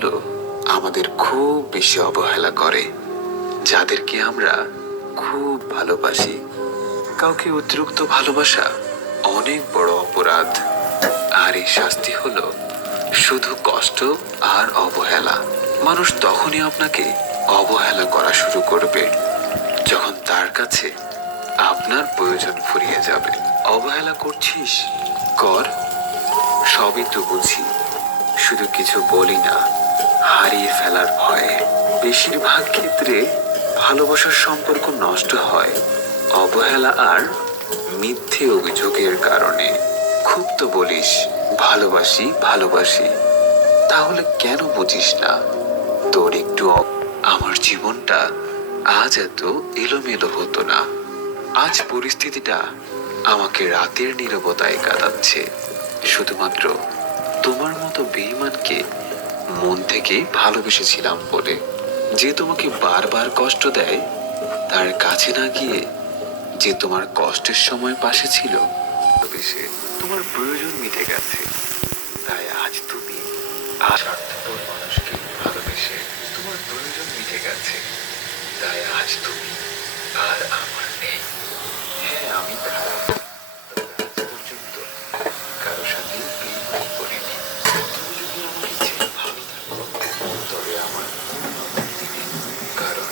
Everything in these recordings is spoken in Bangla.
মানুষগুলো আমাদের খুব বেশি অবহেলা করে, যাদেরকে আমরা খুব ভালোবাসি। কাউকে অতিরিক্ত ভালোবাসা অনেক বড় অপরাধ। আর এই শাস্তি হলো শুধু কষ্ট আর অবহেলা। মানুষ তখনই আপনাকে অবহেলা করা শুরু করবে, যখন তার কাছে আপনার প্রয়োজন ফুরিয়ে যাবে। অবহেলা করছিস, কর, সবই তো বুঝি, শুধু কিছু বলি না। হারিয়ে ফেলার ভয়ে বেশিরভাগ ক্ষেত্রে ভালোবাসার সম্পর্ক নষ্ট হয়। অবহেলা আর মিথ্যে অভিযোগের কারণে। খুব তো বলিস, ভালোবাসি ভালোবাসি। তাহলে কেন বুঝিস না? তোর একটু আমার জীবনটা আজ এত এলোমেলো হতো না। আজ পরিস্থিতিটা আমাকে রাতের নীরবতায় কাটাচ্ছে। শুধুমাত্র তোমার মতো বেইমানকে মন থেকে ভালোবেসেছিলাম বলে। যে তোমাকে বারবার কষ্ট দেয়, তার কাছে না গিয়ে যে তোমার কষ্টের সময় পাশে ছিল ভালোবেসে তোমার প্রয়োজন মিটে গেছে। তাই আজ তুমি মানুষকে ভালোবেসে তোমার প্রয়োজন মিটে গেছে। তাই আজ তুমি আর আমার নেই হ্যাঁ আমি খারাপ তবে আজ পর্যন্ত কারও সাথে বেইমানি করিনি তুমি যদি আমাকে ছেড়ে ভালো থাকো তবে আমার কোনো আপত্তি নেই কারণ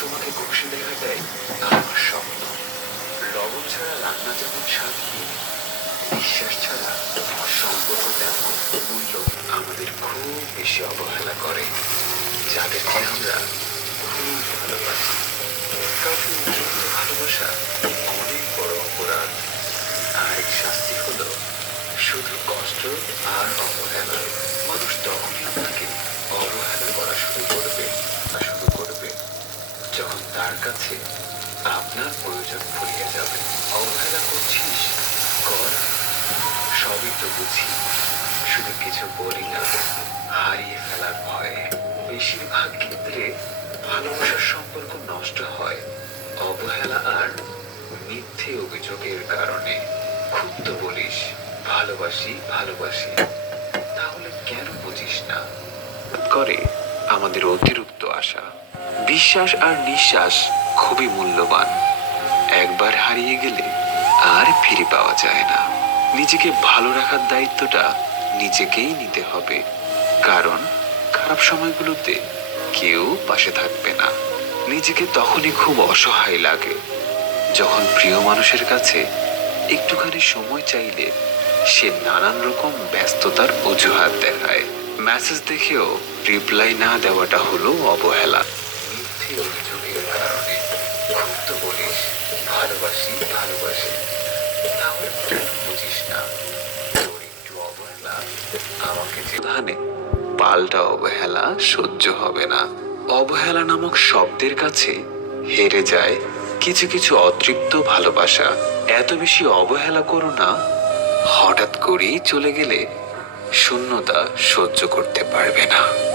তোমাকে খুশি দেখা দেয় আমার স্বপ্ন লবণ ছাড়া রান্না যেমন স্বাদহীন বিশ্বাস ছাড়া সম্পর্ক তেমন মূল্য আমাদের খুব বেশি অবহেলা করে যাদেরকে আমরা খুব ভালোবাসি কাউকে অতিরিক্ত ভালোবাসা অনেক বড় অপরাধ আর এই শাস্তি হলো শুধু কষ্ট আর অবহেলা মানুষ তখনই আপনাকে অবহেলা করা শুরু করবে শুরু করবে যখন তার কাছে আপনার প্রয়োজন ফুরিয়ে যাবে অবহেলা করছিস কর সবই তো বুঝি, শুধু কিছু বলি না, হারিয়ে ফেলার ভয়ে। বেশিরভাগ ক্ষেত্রে ভালোবাসার সম্পর্ক নষ্ট হয়, অবহেলা আর মিথ্যে অভিযোগের কারণে। তো বলিস, ভালোবাসি ভালোবাসি, তাহলে কেন বুঝিস না? করে আমাদের অতিরিক্ত আশা, বিশ্বাস আর নিঃশ্বাস খুবই মূল্যবান। একবার হারিয়ে গেলে আর ফিরে পাওয়া যায় না। নিজেকে ভালো রাখার দায়িত্বটা নিজেকেই নিতে হবে। কারণ খারাপ সময়গুলোতে কেউ পাশে থাকবে না। নিজেকে তখনই খুব অসহায় লাগে। যখন প্রিয় মানুষের কাছে একটুখানি সময় চাইলে সে নানান রকম ব্যস্ততার অজুহাত দেখায়। মেসেজ দেখেও রিপ্লাই না দেওয়াটা হলো অবহেলা। ভালোবাসি ভালোবাসি। পাল্টা অবহেলা সহ্য হবে না অবহেলা নামক শব্দের কাছে হেরে যায় কিছু কিছু অতৃপ্ত ভালোবাসা। এত বেশি অবহেলা করো না। হঠাৎ করেই চলে গেলে শূন্যতা সহ্য করতে পারবে না।